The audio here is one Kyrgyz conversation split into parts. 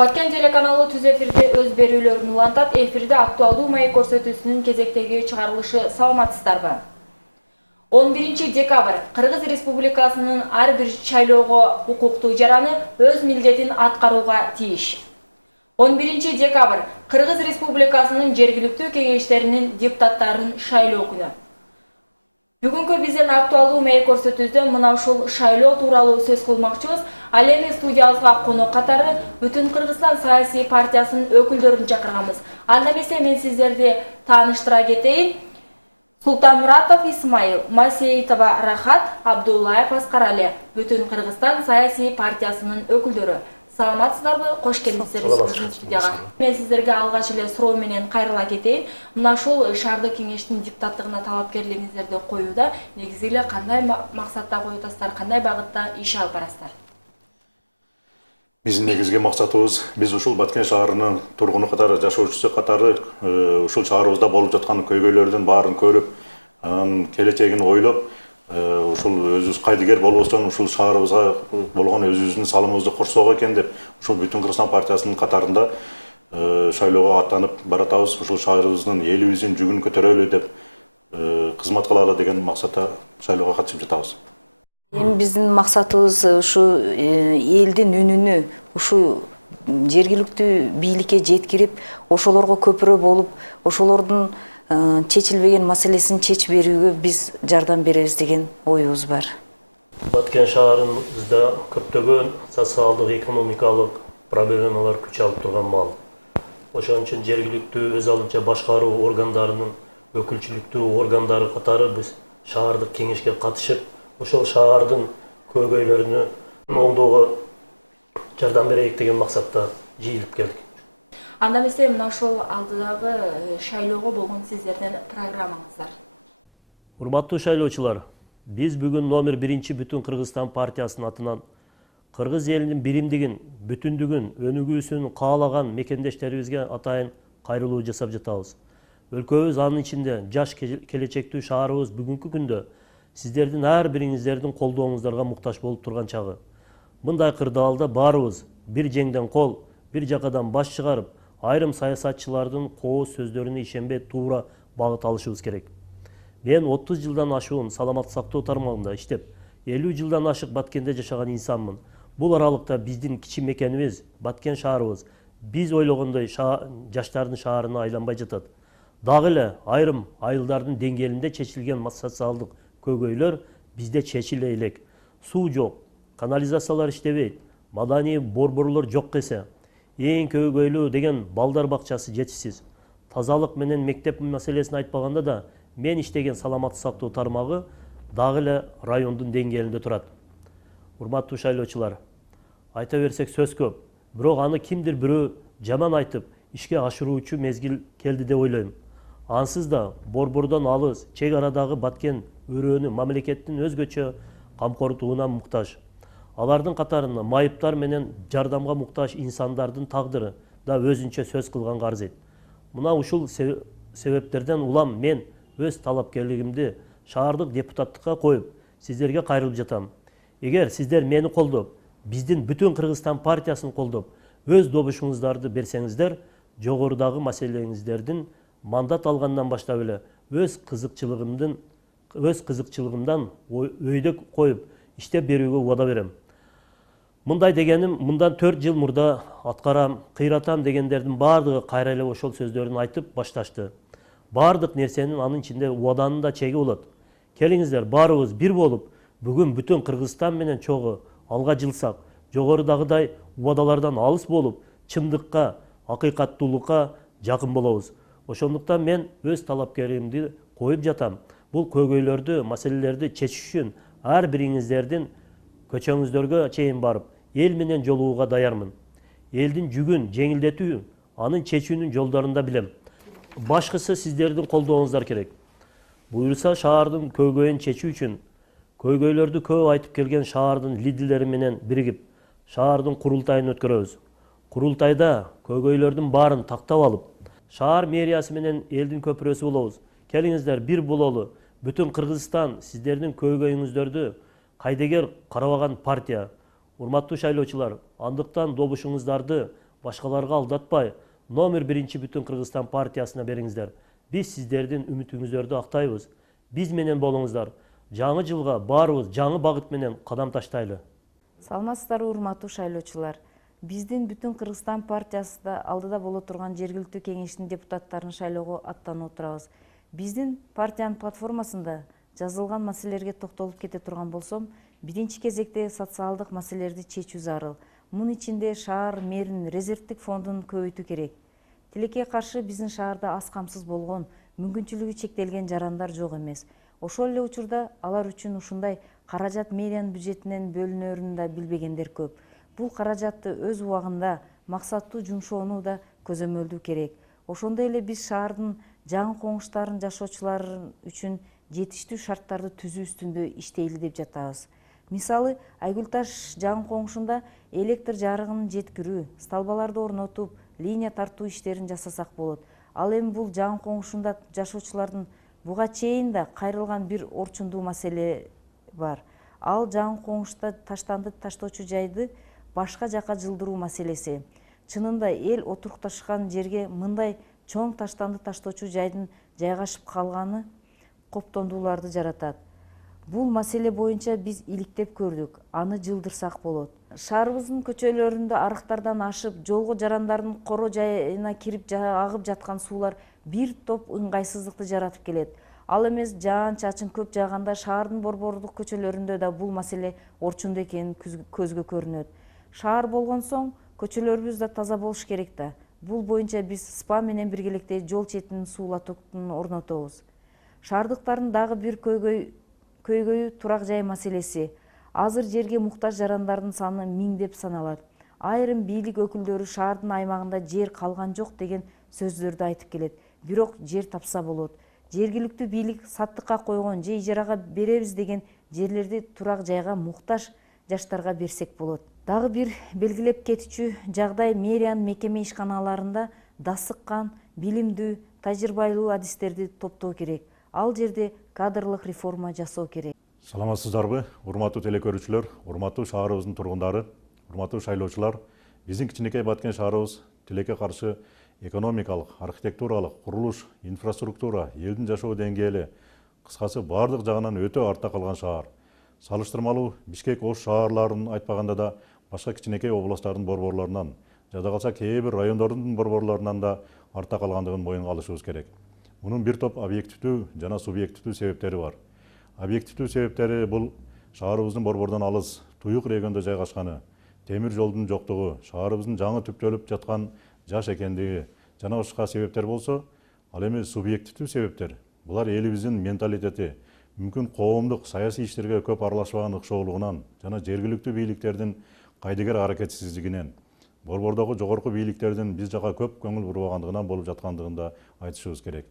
Баткен телеканалы түз эфирде өз берүүлөрүн улантат. Эфирде актуалдуу маек көрсөтүүсүнүн кезектеги чыгарылышы саламатсыздарбы? 11 декабрь Кыргыз Республикасынын ар бир шайлоого укуктуу жараны өз милдетин аткарууга тийиш. 11 декабрь Кыргыз Республикасынын жергиликтүү кеңештеринин депутаттарын шайлоо күнү. Бүгүнкү биздин актуалдуу маек көрсөтүүбүздө мына ушул шайлоо тууралуу сөз кылмакчыбыз. Ал эми студиябызга конок катары Бүтүн Кыргызстан саясий партиясынын өкүлдөрүн чакырганбыз. Анда эмесе мен сиздерди тааныштыра кетейин. Султанмуратов Исмаил, Масеитова Рахат, Абдуллаев Аскарали, Бүтүн Кыргызстан саясий партиясынын өкүлдөрү. Саламатсыздарбы? Кош келиңиздер биздин студияга. Мен сиздерге алгач эле суроо менен кайрыла кетейин. Мына ушул шаардык кеңештин депутаттыгына талапкерлигиңиздерди коюуда негизи эле кандай максатта коюп атасыздар, кандай багытта иш алып барасыздар? Биздин негизги максатыбыз биз ушул Баткен шаарынын тургуну катары, жашоочусу катары ушул шаарыбызда болуп жаткан көйгөйлөрдүн баарын көрүп, анын келечегин ойлоп, ушул өзүбүз кайдыгер болбостон ушул шаарыбызга болгон өзүбүздүн салымыбызды корсоо экен деп, ушул Бүтүн Кыргызстан партиясынын катарында шайлоого аттанып баратабыз. Ушул шаарыбыздын элибиздин жүгүн көтөрөлү деп кызмат кылалы деген максатта шайлоого катышып жатабыз. Эми биздин максатыбыз ушу элдин үнүнү ушу жергиликтүү бийликке жеткирип, ошолорго көпүрө болуп, ошолордун чечилбеген маселесин чечип берүүгө биз жардам беребиз деген оюбуз бар. Баткен шаарыбызда көптөгөн социалдык, экономикалык проблемалар күч алып турган маал. Ошон үчүн жергиликтүү өз алдынча башкаруу органдарынын өкүлчүлүктүү органдары катары биз шаардык кеңешке катышып, ошол шаардын көйгөйлөрүнү оңдоого жардам берейик деген максатта жыйылып келдик. Анда эмесе мына ошол алдыдагы шайлоого болгон сиздердин программаңыздар. Урматтуу шайлоочулар, биз бүгүн номер 1 Бүтүн Кыргызстан партиясынын атынан Кыргыз элинин биримдигин, бүтүндүгүн, өнүгүүсүн каалаган мекендештерибизге атайын кайрылуу жасап жатабыз. Өлкөбүз, анын ичинде жаш келечектүү шаарыбыз бүгүнкү күндө сиздердин ар бириңиздердин колдооңуздарга муктаж болуп турган чагы. Мындай кырдаалда баарыбыз бир жеңден кол, бир жакадан баш чыгарып, айрым саясатчылардын кооз сөздөрүнө ишенбей туура багыт алышыбыз керек. Мен 30 жылдан ашуун саламаттык сактоо тармагында иштеп, 50 жылдан ашык Баткенде жашаган инсанмын. Бул аралыкта биздин кичи мекенибиз, Баткен шаарыбыз, биз ойлогондой жаштардын шаарына айланбай жатат. Дагы эле айрым айылдардын деңгээлинде чечилген социалдык көйгөйлөр бизде чечиле элек. Суу жок, канализациялар иштебейт, маданий борборлор жок эсе. Эң көйгөйлүү деген балдар бакчасы жетишсиз. Тазалык менен мектеп маселесин айтпаганда да, мен иштеген саламаттык сактоо тармагы дагы эле райондун деңгээлинде турат. Урматтуу шайлоочулар, айта берсек сөз көп, бирок аны кимдир бирөө жаман айтып, ишке ашыруучу мезгил келди деп ойлойм. Ансыз да борбордон алыс, чек арадагы Баткен өрөөнү мамлекеттин өзгөчө камкордугуна муктаж. Алардын катарында майыптар менен жардамга муктаж инсандардын тагдыры да өзүнчө сөз кылганга арзыйт. Мына ушул себептерден улам мен өз талапкерлигимди шаардык депутаттыкка коюп, сиздерге кайрылып жатам. Эгер сиздер мени колдоп, биздин Бүтүн Кыргызстан партиясын колдоп, өз добушуңуздарды берсеңиздер, жогорудагы маселеңиздердин мандат алгандан баштап эле өз кызыкчылыгымдан өйдө коюп иштеп берүүгө убада берем. Мындай дегеним, мындан 4 жыл мурда аткарам, кыйратам дегендердин баардыгы кайра эле ошол сөздөрүн айтып башташты. Баардык нерсенин анын ичинде убаданын да чеги болот. Келиңиздер, баарыбыз бир болуп, бүгүн Бүтүн Кыргызстан менен чогуу алга жылсак, жогорудагыдай убадалардан алыс болуп, чындыкка, акыйкаттуулукка жакын болобуз. Ошондуктан мен өз талапкерлигимди коюп жатам. Бул көйгөйлөрдү, маселелерди чечиш үчүн ар бириңиздердин көчөңүздөргө чейин барып, эл менен жолугууга даярмын. Элдин жүгүн жеңилдетүү, анын чечүүнүн жолдорун да билем. Башкысы сиздердин колдооңуздар керек. Буюрса шаардын көйгөйүн чечүү үчүн көйгөйлөрдү көп айтып келген шаардын лидерлери менен биригип, шаардын курултайын өткөрөбүз. Курултайда көйгөйлөрдүн баарын тактап алып, шаар мэриясы менен элдин көпүрөсү болобуз. Келиңиздер, бир бололу. Бүтүн Кыргызстан сиздердин көйгөйүңүздөрдү кайдыгер карабаган партия. Урматтуу шайлоочулар, андыктан добушуңуздарды башкаларга алдатпай номер 1 бүтүн Кыргызстан партиясына бериңиздер. Биз сиздердин үмүтүңүздөрдү актайбыз. Биз менен болуңуздар. Жаңы жылга баарыбыз жаңы багыт менен кадам таштайлы. Саламатсыздарбы, урматтуу шайлоочулар. Биздин бүтүн Кыргызстан партиясында алдыда боло турган жергиликтүү кеңештин депутаттарын шайлоого аттанып отурабыз. Биздин партиянын платформасында жазылган маселелерге токтолуп кете турган болсом, биринчи кезекте социалдык маселелерди чечүү зарыл. Мунун ичинде шаар мэринин резервдик фондун көбөйтүү керек. Тилекке каршы биздин шаарда аз камсыз болгон, мүмкүнчүлүгү чектелген жарандар жок эмес. Ошол эле учурда алар үчүн ушундай каражат мэриянын бюджетинен бөлүнөрүн да билбегендер көп. Бул каражатты өз убагында максаттуу жумшоону да көзөмөлдөө керек. Ошондой эле биз шаардын жаңы коңуштарын жашоочулар үчүн жетиштүү шарттарды түзүү үстүндө иштейли деп жатабыз. Мисалы, Айгүлташ жаңы коңушунда электр жарыгын жеткирүү, столбаларды орнотуп, линия тартуу иштерин жасасак болот. Ал эми бул жаңы коңушунда жашоочулардын буга чейин да кайрылган бир орчундуу маселе бар. Ал жаңы коңушта таштанды таштоочу жайды башка жака жылдыруу маселеси. Чынында эл отурукташкан жерге мындай чоң таштанды таштоочу жайдын жайгашып калганы коптондууларды жаратат. Бул маселе боюнча биз иликтеп көрдүк, аны жылдырсак болот. Шаарыбыздын көчөлөрүндө арыктардан ашып, жолго жарандардын коро жайына кирип агып жаткан суулар бир топ ыңгайсыздыкты жаратып келет. Ал эмес жаан-чачын көп жааганда шаардын борбордук көчөлөрүндө да бул маселе орчундуу экени көзгө көрүнөт. Шаар болгон соң көчөлөрүбүз да таза болуш керек да. Бул боюнча биз СПА менен биргеликте жол четинин суулатуктун орнотобуз. Шаардыктардын дагы бир көйгөйү турак жай маселеси. Азыр жерге муктаж жарандардын саны миңдеп саналат. Айрым бийлик өкүлдөрү шаардын аймагында жер калган жок деген сөздөрдү айтып келет. Бирок жер тапса болот. Жергиликтүү бийлик саттыкка койгон же ижарага беребиз деген жерлерди турак жайга муктаж жаштарга берсек болот. Дагы бир белгилеп кетчү жагдай мэриянын мекеме ишканаларында дасыккан, билимдүү, тажрыйбалуу адистерди топтоо керек. Ал жерде кадрлык реформа жасоо керек. Саламатсыздарбы, урматтуу телекөрүүчүлөр, урматтуу шаарыбыздын тургундары, урматтуу шайлоочулар. Биздин кичинекей Баткен шаарыбыз тилекке каршы экономикалык, архитектуралык, курулуш, инфраструктура, элдин жашоо деңгээли, кыскасы баардык жагынан өтө артта калган шаар. Салыштырмалуу Бишкек, Ош шаарларын айтпаганда да башка кичинекей областтардын борборлорунан, жада калса кээ бир райондордун борборлорунан да артта калгандыгын моюнга алышыбыз керек. Мунун бир топ объективдүү жана субъективдүү себептери бар. Объективдүү себептери бул шаарыбыздын борбордон алыс, туюк региондо жайгашканы, темир жолдун жоктугу, шаарыбыздын жаңы түптөлүп жаткан жаш экендиги жана башка себептер болсо, ал эми субъективдүү себептер. Булар элибиздин менталитети, мүмкүн коомдук саясий иштерге көп аралашпаган ыкшоолугунан жана жергиликтүү бийликтердин кайдыгер аракетсиздигинен, борбордогу жогорку бийликтердин биз жака көп көңүл бурбагандыгынан болуп жаткандыгын да айтышыбыз керек.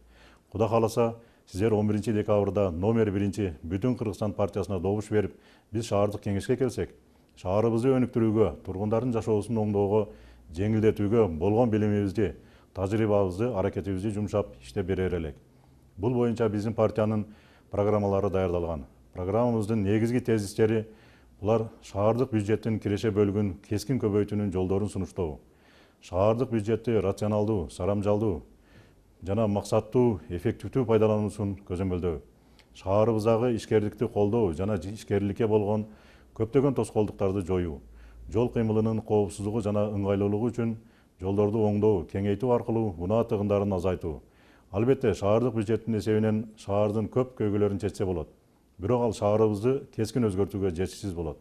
Кудай кааласа, сиздер 11 декабрда номер 1 бүтүн Кыргызстан партиясына добуш берип, биз шаардык кеңешке келсек, шаарыбызды өнүктүрүүгө, тургундардын жашоосун оңдоого, жеңилдетүүгө болгон билимибизди, тажрыйбабызды, аракетибизди жумшап иштеп берер элек. Бул боюнча биздин партиянын программалары даярдалган. Программабыздын негизги тезистери булар шаардык бюджеттин киреше бөлүгүн кескин көбөйтүүнүн жолдорун сунуштоо, шаардык бюджетти рационалдуу, сарамжалдуу жана максаттуу, эффективдүү пайдалануусун көзөмөлдөө, шаарыбыздагы ишкерликти колдоо жана ишкерликке болгон көптөгөн тоскоолдуктарды жоюу, жол кыймылынын коопсуздугу жана ыңгайлуулугу үчүн жолдорду оңдоо, кеңейтүү аркылуу унаа тыгындарын азайтуу. Албетте, шаардык бюджеттин эсебинен шаардын көп көйгөйлөрүн чечсе болот. Бирок ал шаарыбызды кескин өзгөртүүгө жетишсиз болот.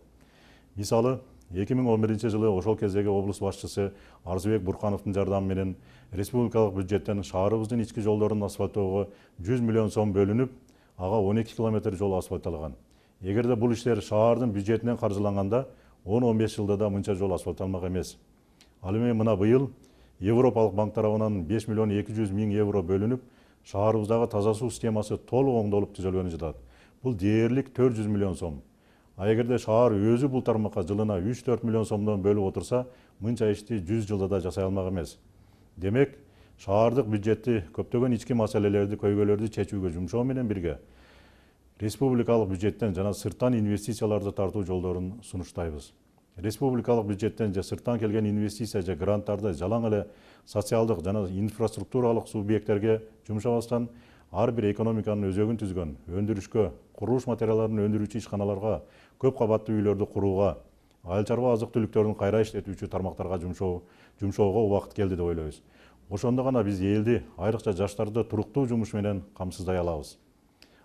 Мисалы, 2011 жылы ошол кездеги облус башчысы Арзыбек Буркановдун жардамы менен республикалык бюджеттен шаарыбыздын ички жолдорун асфальттоого 100 миллион сом бөлүнүп, ага 12 километр жол асфальтталган. Эгерде бул иштер шаардын бюджетинен каржыланганда, 10-15 жылда да мынча жол асфальтталмак эмес. Ал эми мына быйыл Европалык банк тарабынан 5 миллион 200 миң евро бөлүнүп, шаарыбыздагы таза суу системасы толук оңдолуп түзөлгөнү жатат. Бул дээрлик 400 миллион сом. А эгерде шаар өзү бул тармакка жылына 3-4 миллион сомдон бөлүп отырса, мынча ишти 100 жылда да жасай алмак эмес. Демек, шаардык бюджетти көптөгөн ички маселелерди, көйгөйлөрдү чечүүгө жумшоо менен бирге республикалык бюджеттен жана сырттан инвестицияларды тартуу жолдорун сунуштайбыз. республикалык бюджеттен же сырттан келген инвестиция же гранттарды жалаң эле социалдык жана инфраструктуралык субъекттерге жумшабастан ар бир экономиканын өзөгүн түзгөн өндүрүшкө, курулуш материалдарын өндүрүүчү ишканаларга, көп кабаттуу үйлөрдү курууга, айыл чарба азык түлүктөрүн кайра иштетүүчү тармактарга жумшоого убакыт келди деп ойлойбуз. Ошондо гана биз элди, айрыкча жаштарды туруктуу жумуш менен камсыздай алабыз.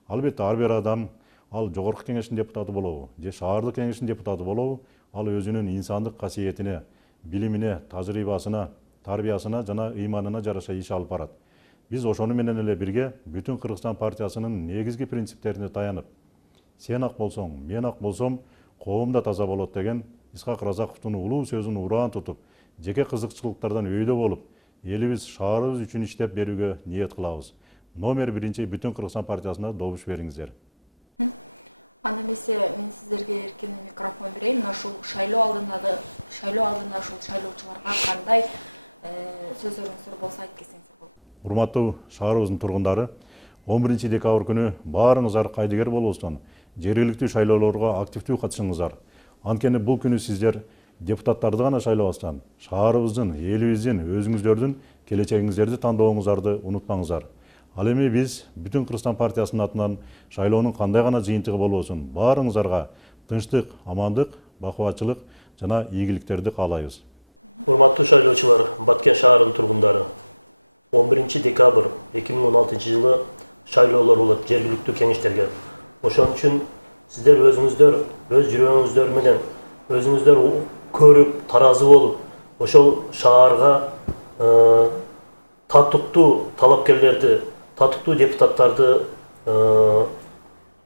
Албетте ар бир адам ал жогорку кеңештин депутаты болобу, же шаардык кеңештин депутаты болобу, ал өзүнүн инсандык касиетине, билимине, тажрыйбасына, тарбиясына жана ыйманына жараша иш алып барат. Биз ошону менен эле бирге бүтүн Кыргызстан партиясынын негизги принциптерине таянып, сен ак болсоң, мен ак болсом, коом да таза болот деген Исхак Разаковдун улуу сөзүн ураан тутуп, жеке кызыкчылыктардан өйдө болуп, элибиз, шаарыбыз үчүн иштеп берүүгө ниет кылабыз. Номер 1 бүтүн Кыргызстан партиясына добуш бериңиздер. Аны эмесе мен сиздерге эркин микрофон берейин. Мына ушул шайлоо алдында ушул шайлоочуларга кандай сөзүңүздөр болсо айтып кетсеңиздер болот. Урматтуу шаарыбыздын тургундары, 11 декабрь күнү баарыңыздар кайдыгер болуңуздан жергиликтүү шайлоолорго активдүү катышыңыздар. Анткени бул күнү сиздер депутаттарды гана шайлабастан, шаарыбыздын, элибиздин, өзүңүздөрдүн келечегиңиздерди тандооңуздарды унутпаңыздар. Ал эми биз бүтүн Кыргызстан партиясынын атынан шайлоонун кандай гана жыйынтыгы болбосун, баарыңыздарга тынчтык, амандык, бакубатчылык жана ийгиликтерди каалайбыз. Урматтуу шайлоочулар, Баткен шаарынын тургундары, 11 декабрь 2016 жылы шайлоолор болот жергиликтүү кеңештерге. Ошон үчүн сиздер өзүңүздөр өз жүрөгүңүздөр менен өзүңүздөр көрүп, таразы болуп, ошол шаарга татыктуу талапкерлерди, татыктуу депутаттарды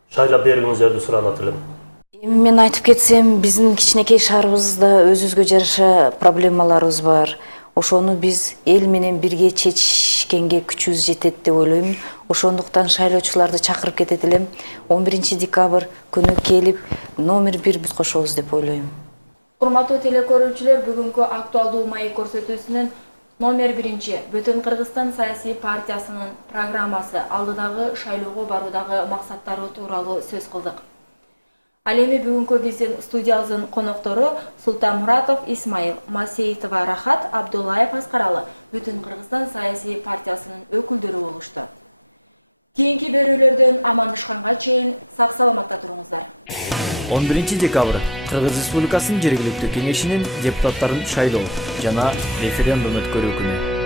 шайлап берүүңүздөрдү суранат элем. Эми мен айтып кетсем, биздин кичинекей шаарыбызда өзүбүзгө жараша проблемаларыбыз бар. Ошону биз эл менен бирге чечишкенге күчүбүз жетет деп ойлойм. Ошондуктан шайлоочуларды чакырып кетет элем. 11 декабрь күнү келип номер 1 бүт кошобуз деп ойлойм. Урматтуу телекөрүүчүлөр, бүгүнкү актуалдуу маек көрсөтүүсүнүн номер 1 Бүтүн Кыргызстан саясий партиясынын программасы алдыдагы шайлоого баруудагы максаттары тууралуу сөз кылдык. Ал эми бүгүнкү биздин студиябыздын коноктору Султанмуратов Исмаил, Масеитова Рахат, Абдуллаев Аскаралы Бүтүн Кыргызстан саясий партиясынын өкүлдөрү болушту. Кийинки берүүлөрдөн амандашканга чейин сак саламатта туруңуздар. 11 декабрь Кыргыз Республикасынын жергиликтүү кеңешинин депутаттарын шайлоо жана референдум өткөрүү күнү.